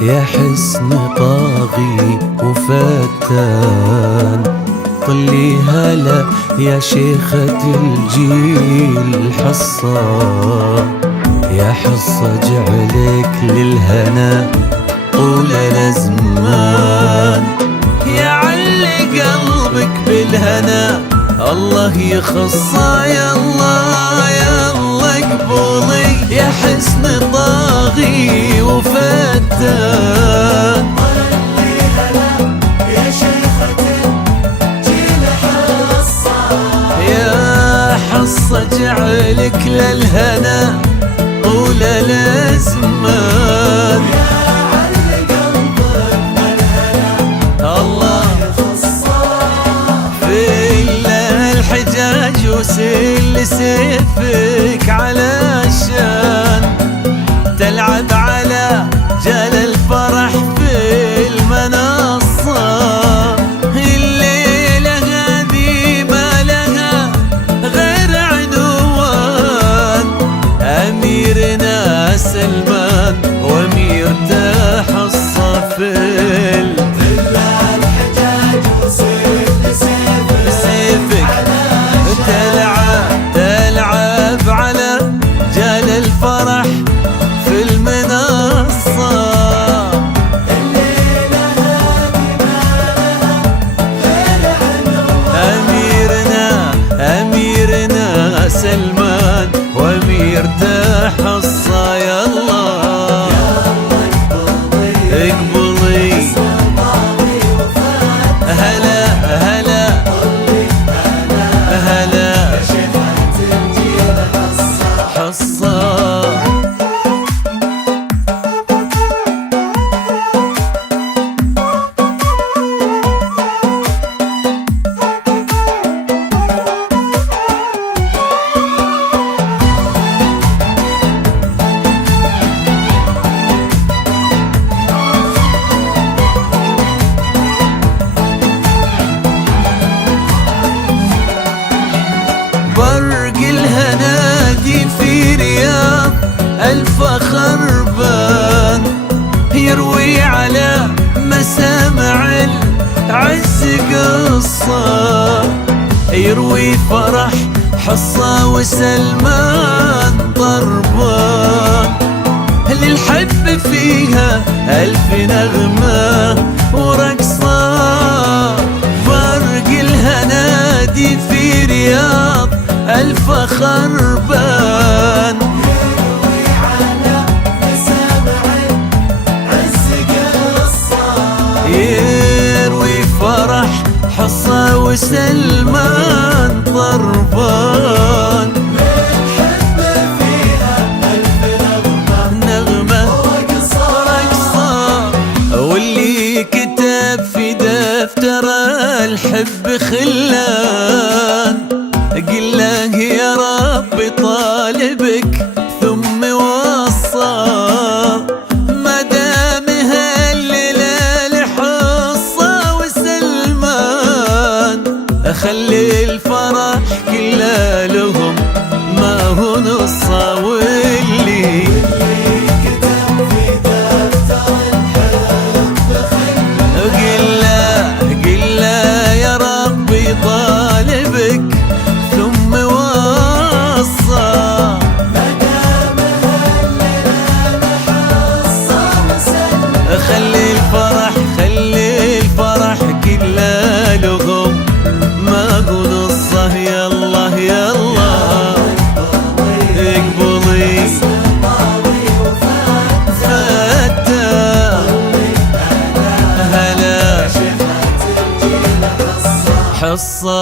يا حسن طاغي وفتان، طلي هلا يا شيخة الجيل حصة، يا حصة جعلك للهنا طول الأزمان، يا علي قلبك بالهنا الله يخصه، يا الله يا الله قبولي يا حسن طاغي وفتان، طلي هلا يا شيخة الجيل حصة، يا حصة جعلك للهنا طول الأزمان، يا علي قلبك بالهنا الله يخصه، في الحجاج وسل سيفك علشان تلعب على جال الفرح في المنصة، الليلة هذه ما لها غير عنوان، أميرنا سلمان وأميرته حصة في إلا الحجاج وسيف سيفك تلعب على جال الفرح في المنصة، الليلة هذه ما لها غير عنوان، أميرنا سلمان وأميرته حصة، يا الله اقبلي طاغي وفات هلا هلا هلا يا شيخة الجيل حصة. حصة. برق الهنادي في رياض الفخر بان، يروي على مسامع العز قصة، يروي فرح حصة وسلمان ضربان، للحب فيها ألف نغمة ورقصة، فرق الهنادي في رياض الفخر بان، يروي على مسامع العز قصة، يروي فرح حصة وسلمان ضربان، الحب فيها ألف نغمة ورقصة، واللي كتب في دفتر الحب خلان، قل له يا رب طالبك ثم وصى، ما دام هالليلة الحصة وسلمان، خلي الفرح كله لهم ما هو نصه، واللي كتب في دفتر الحب قل له يا ربي طالبك ثم وصى، مدام هالليلة حصة وسلمان، خلي الفرح كله لهم ما هو نصه، يا الله يا الله اقبلي طاغي وفات فتاه هلا شيخة الجيل حصة. حصة.